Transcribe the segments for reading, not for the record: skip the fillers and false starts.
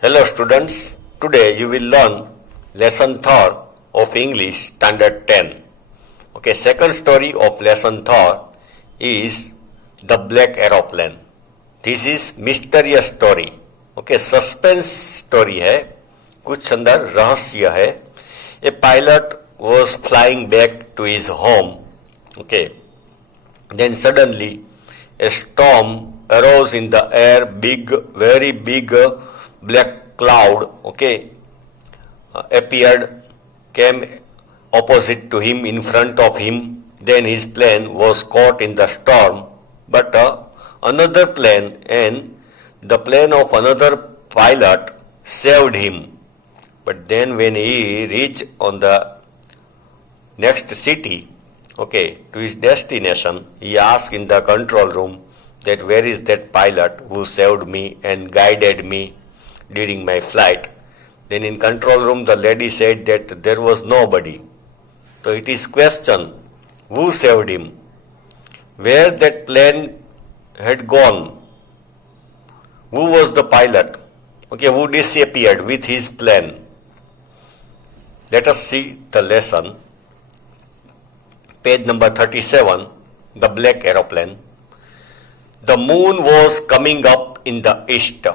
Hello students, today you will learn lesson 3rd of English standard 10. Okay, second story of lesson 3rd is The Black Aeroplane. This is mysterious story. Okay, suspense story है, कुछ अंदर रहस्य है. A pilot was flying back to his home. Okay, then suddenly a storm arose in the air, very big black cloud, okay, appeared, came opposite to him, in front of him. Then his plane was caught in the storm, but another plane and the plane of another pilot saved him. But then when he reached on the next city, okay, to his destination, he asked in the control room that where is that pilot who saved me and guided me during my flight. Then in control room the lady said that there was nobody. So it is question, who saved him? Where that plane had gone? Who was the pilot? Okay, who disappeared with his plane? Let us see the lesson. Page number 37, The Black Aeroplane. The moon was coming up in the east.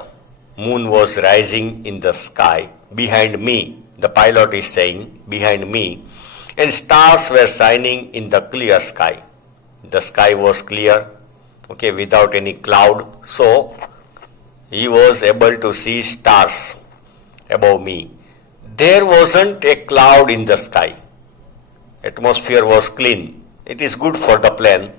Moon was rising in the sky. Behind me, the pilot is saying, behind me, and stars were shining in the clear sky. The sky was clear, okay, without any cloud, so he was able to see stars above me. There wasn't a cloud in the sky. Atmosphere was clean. It is good for the plane.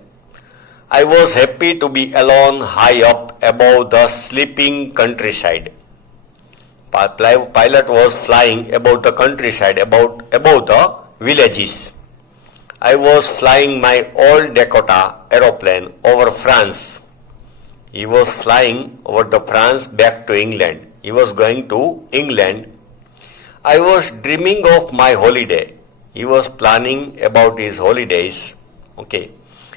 I was happy to be alone high up above the sleeping countryside. Pilot was flying above the countryside, above the villages. I was flying my old Dakota aeroplane over France. He was flying over the France back to England. He was going to England. I was dreaming of my holiday. He was planning about his holidays, okay,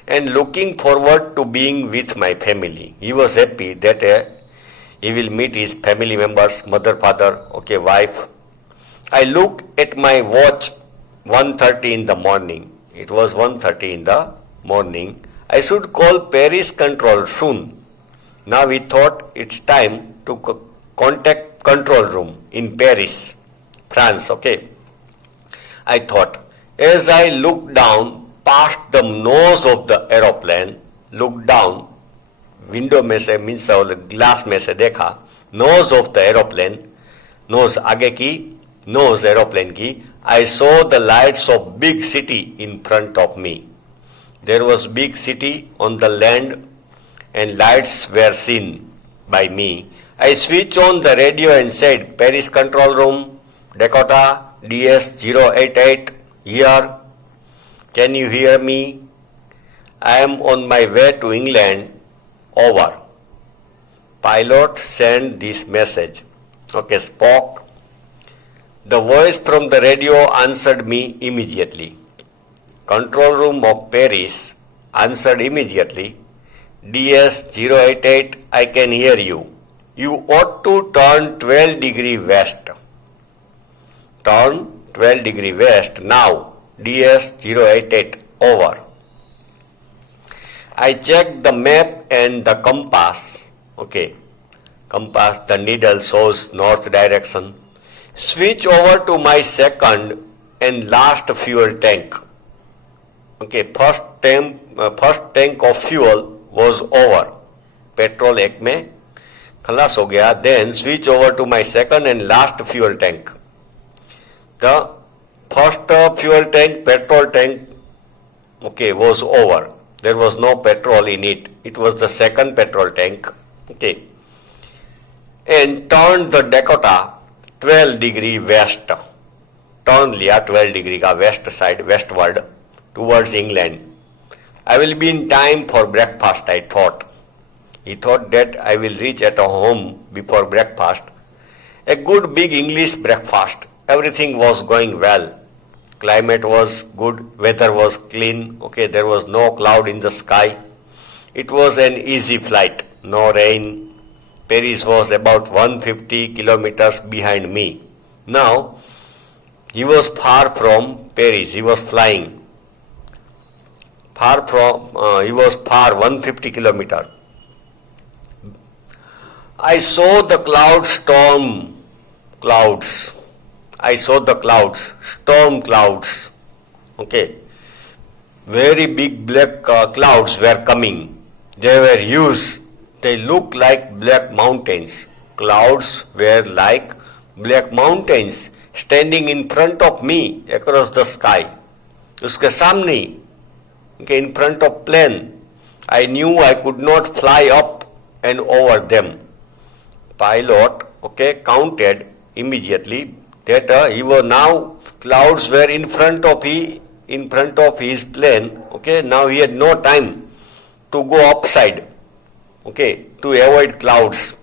and looking forward to being with my family. He was happy that he will meet his family members, mother, father, okay, wife. I look at my watch, 1:30 in the morning. It was 1:30 in the morning. I should call Paris control soon. Now we thought it's time to contact control room in Paris, France, okay. I thought, as I looked down past the nose of the aeroplane, looked down, window में से means glass में से देखा, nose of the aeroplane, nose आगे की, nose aeroplane की, I saw the lights of big city in front of me. There was big city on the land and lights were seen by me. I switch on the radio and said, Paris control room, Dakota DS-088 here. Can you hear me? I am on my way to England. Over. Pilot sent this message. Okay, spoke. The voice from the radio answered me immediately. Control room of Paris answered immediately. DS-088, I can hear you. You ought to turn 12 degree west. Turn 12 degree west now. DS-088 over. I checked the map and the compass. Okay, compass, the needle shows north direction. Switch over to my second and last fuel tank. Okay, first tank of fuel was over. Petrol एक में खलास हो गया. Then switch over to my second and last fuel tank. The first fuel tank, petrol tank, okay, was over. There was no petrol in it. It was the second petrol tank, okay. And turned the Dakota 12 degree west. Turn लिया 12 degree का west side, westward, towards England. I will be in time for breakfast, I thought. He thought that I will reach at home before breakfast. A good big English breakfast. Everything was going well. Climate was good, weather was clean, okay, there was no cloud in the sky. It was an easy flight, no rain, Paris was about 150 kilometers behind me. Now, he was far from Paris. He was flying. He was far 150 kilometers. I saw the clouds. I saw the clouds, storm clouds. Okay. Very big black clouds were coming. They were huge. They looked like black mountains. Clouds were like black mountains standing in front of me across the sky. उसके सामने, okay, in front of plane. I knew I could not fly up and over them. Pilot, okay, counted immediately that he was now clouds were in front of his plane. Okay, now he had no time to go upside. Okay, to avoid clouds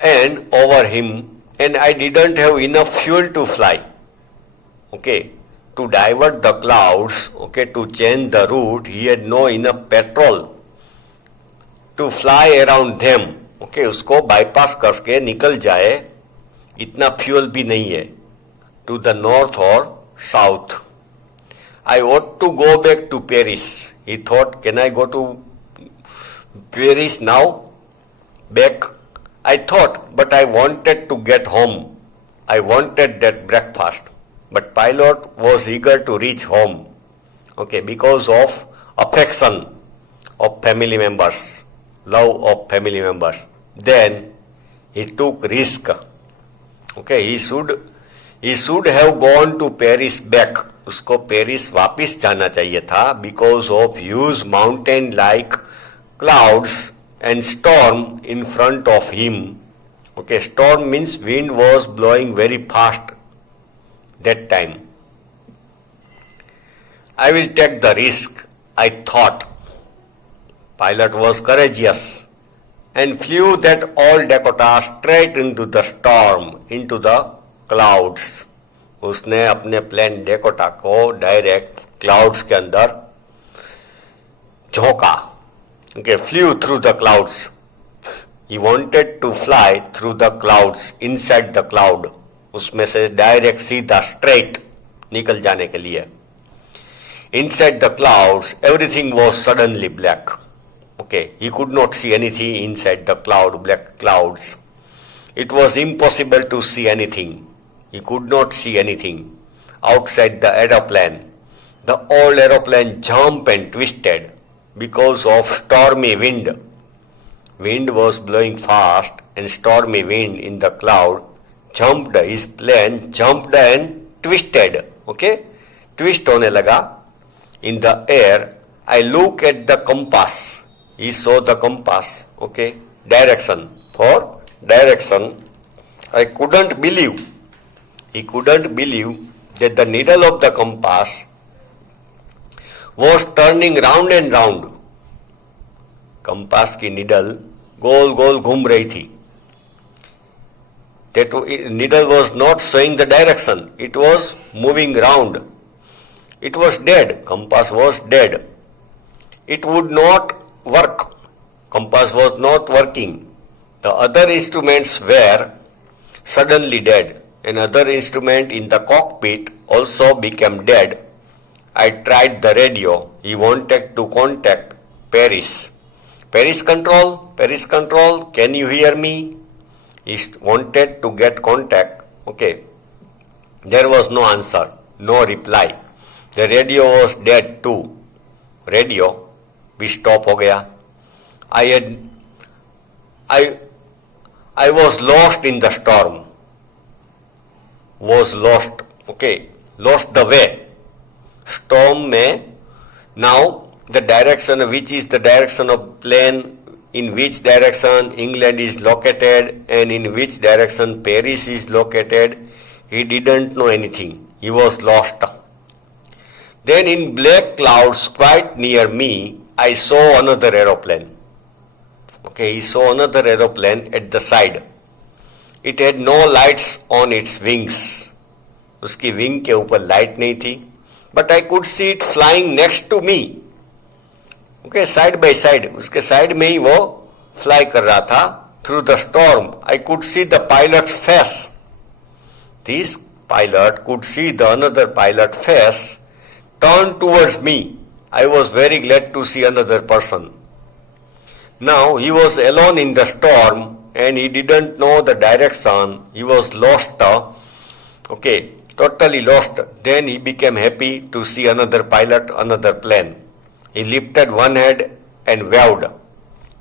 and over him, and I didn't have enough fuel to fly. Okay, to divert the clouds, okay, to change the route, he had no enough petrol to fly around them. Okay, उसको bypass करके निकल जाए, इतना fuel भी नहीं है. To the north or south. I ought to go back to Paris. He thought, can I go to Paris now? Back? I thought, but I wanted to get home. I wanted that breakfast. But pilot was eager to reach home. Okay, because of affection of family members, love of family members. Then he took risk. Okay, he should have gone to Paris back. उसको Paris वापस जाना चाहिए था because of huge mountain like clouds and storm in front of him. Okay, storm means wind was blowing very fast that time. I will take the risk, I thought. Pilot was courageous and flew that old Dakota straight into the storm, into the clouds. उसने अपने plane Dakota को direct clouds के अंदर झोंका. Okay, flew through the clouds. He wanted to fly through the clouds, inside the cloud. उसमें से direct सीधा straight निकल जाने के लिए. Inside the clouds, everything was suddenly black. Okay, he could not see anything inside the black clouds. It was impossible to see anything. He could not see anything outside the aeroplane. The old aeroplane jumped and twisted because of stormy wind. Wind was blowing fast and stormy wind in the cloud jumped. His plane jumped and twisted. Okay, twist होने लगा in the air. I look at the compass. He saw the compass. Okay, direction. For direction, I couldn't believe. He couldn't believe that the needle of the compass was turning round and round. Compass की needle गोल गोल घूम रही थी. That needle was not showing the direction. It was moving round. It was dead. Compass was dead. It would not work. Compass was not working. The other instruments were suddenly dead. Another instrument in the cockpit also became dead. I tried the radio. He wanted to contact Paris. Paris control, can you hear me? He wanted to get contact. Okay. There was no answer, no reply. The radio was dead too. Radio भी stop हो गया. I was lost in the storm. Was lost, okay, lost the way. Storm में now the direction, which is the direction of plane, in which direction England is located and in which direction Paris is located, he didn't know anything. He was lost. Then in black clouds quite near me, I saw another aeroplane. Okay, he saw another aeroplane at the side. It had no lights on its wings. उसकी wing के ऊपर light नहीं थी. But I could see it flying next to me. Okay, side by side. उसके side में ही वो fly कर रहा था through the storm I could see the pilot face this pilot could see the another pilot face turn towards me I was very glad to see another person now he was alone in the storm and he didn't know the direction. He was lost, okay, totally lost. Then he became happy to see another pilot, another plane. He lifted one hand and waved.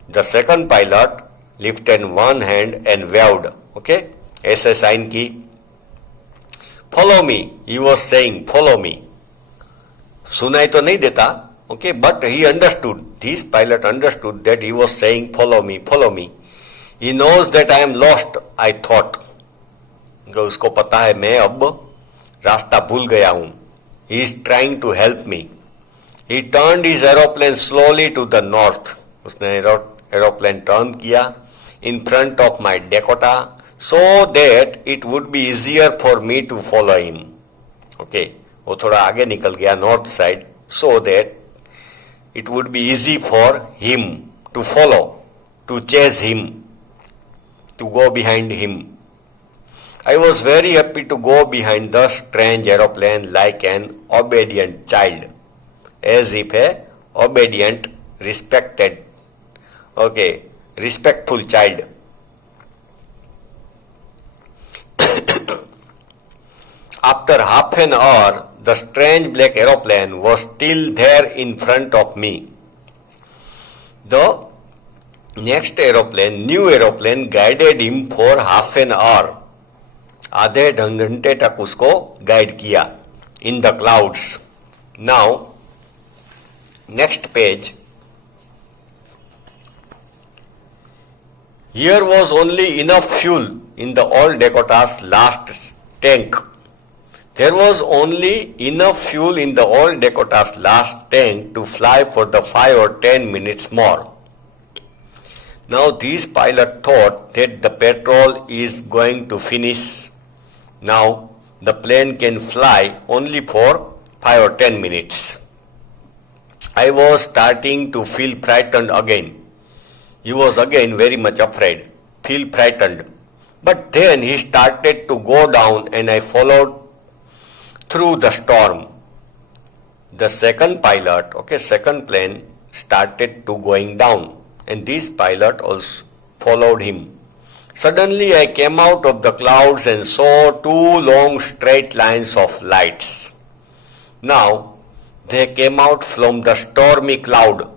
The second pilot lifted one hand and waved, okay, ऐसे sign की. Follow me, he was saying, follow me. सुनाई तो नहीं देता, okay, but he understood. This pilot understood that he was saying, follow me, follow me. He knows that I am lost, I thought. उसको पता है मैं अब रास्ता भूल गया हूं. He is trying to help me. He turned his aeroplane slowly to the north. उसने एरोप्लेन टर्न किया in front of my Dakota so that it would be easier for me to follow him. Okay, वो थोड़ा आगे निकल गया north side so that it would be easy for him to follow, to chase him, to go behind him. I was very happy to go behind the strange aeroplane like an obedient child, as if a obedient, respected, okay, respectful child. After half an hour, the strange black aeroplane was still there in front of me. The next aeroplane, new aeroplane, guided him for half an hour. आधे घंटे तक उसको guide किया in the clouds. Now, next page. Here was only enough fuel in the old Dakota's last tank. There was only enough fuel in the old Dakota's last tank to fly for the 5 or 10 minutes more. Now this pilot thought that the petrol is going to finish. Now the plane can fly only for 5 or 10 minutes. I was starting to feel frightened again. He was again very much afraid, feel frightened. But then he started to go down and I followed through the storm. The second pilot, okay, second plane started to going down. And this pilot also followed him. Suddenly I came out of the clouds and saw two long straight lines of lights. Now they came out from the stormy cloud,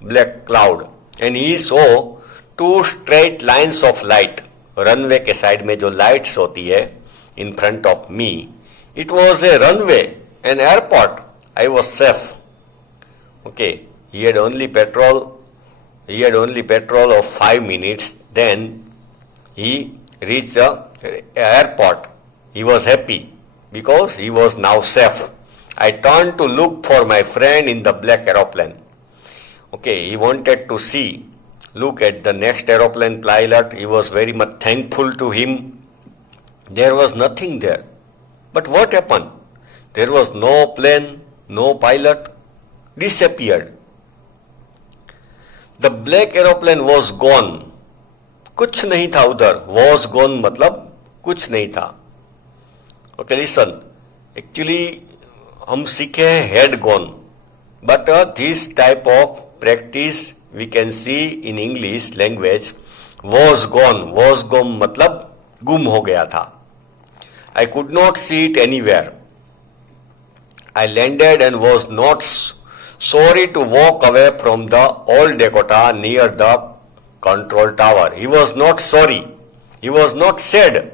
black cloud, and he saw two straight lines of light. Runway के side में जो lights होती है in front of me. It was a runway, an airport. I was safe. Okay, he had only petrol of 5 minutes. Then he reached the airport. He was happy because he was now safe. I turned to look for my friend in the black aeroplane. Okay, he wanted to look at the next aeroplane pilot. He was very much thankful to him. There was nothing there. But what happened? There was no plane, no pilot, disappeared. The black aeroplane was gone. कुछ नहीं था उधर. Was gone मतलब कुछ नहीं था. Okay, listen. Actually, हम सीखे हैं had gone. But this type of practice we can see in English language. Was gone. Was gone मतलब गुम हो गया था. I could not see it anywhere. I landed and was not sorry to walk away from the old Dakota near the control tower. He was not sorry. He was not sad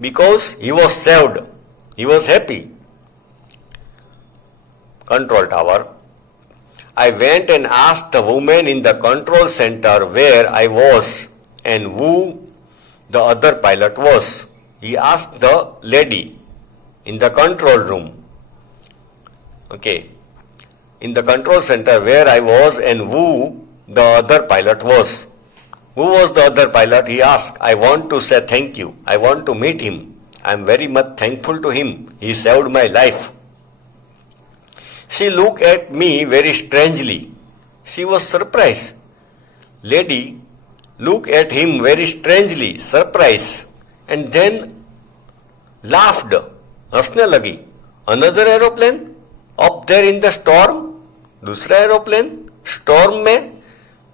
because he was saved. He was happy. Control tower. I went and asked the woman in the control center where I was and who the other pilot was. He asked the lady in the control room. Okay. In the control center where I was and who the other pilot was. Who was the other pilot? He asked. I want to say thank you. I want to meet him. I am very much thankful to him. He saved my life. She looked at me very strangely. She was surprised. lady looked at him very strangely, surprised, and then laughed. हंसने लगी. Another aeroplane? Up there in the storm? दूसरा aeroplane storm में?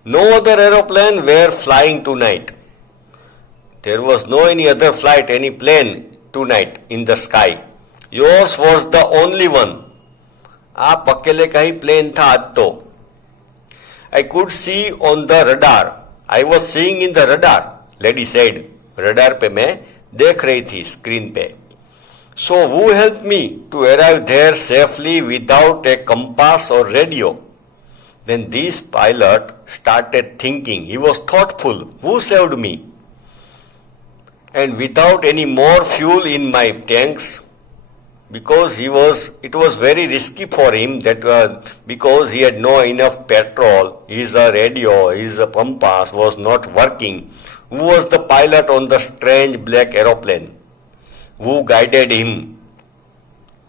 No other aeroplane were flying tonight. There was no any other flight, any plane tonight in the sky. Yours was the only one. आप अकेले का ही plane था आज तो. I could see on the radar. I was seeing in the radar. Lady said. radar पे मैं देख रही थी स्क्रीन पे. So who helped me to arrive there safely without a compass or radio? Then this pilot started thinking. He was thoughtful. Who saved me? And without any more fuel in my tanks, because it was very risky for him that because he had no enough petrol, his radio, his compass was not working. Who was the pilot on the strange black aeroplane? Who guided him,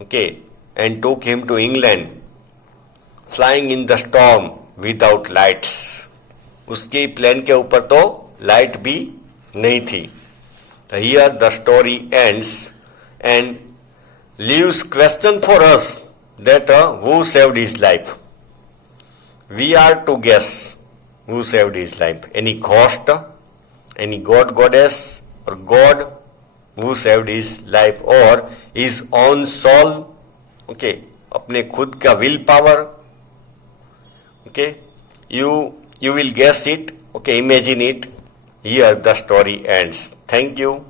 okay, and took him to England, flying in the storm without lights. उसके plane के ऊपर तो light भी नहीं थी. Here the story ends and leaves question for us that who saved his life. We are to guess who saved his life. Any ghost, any god, goddess, or God who saved his life, or his own soul, okay, अपने खुद का will power, okay, you will guess it, okay, imagine it. Here the story ends. Thank you.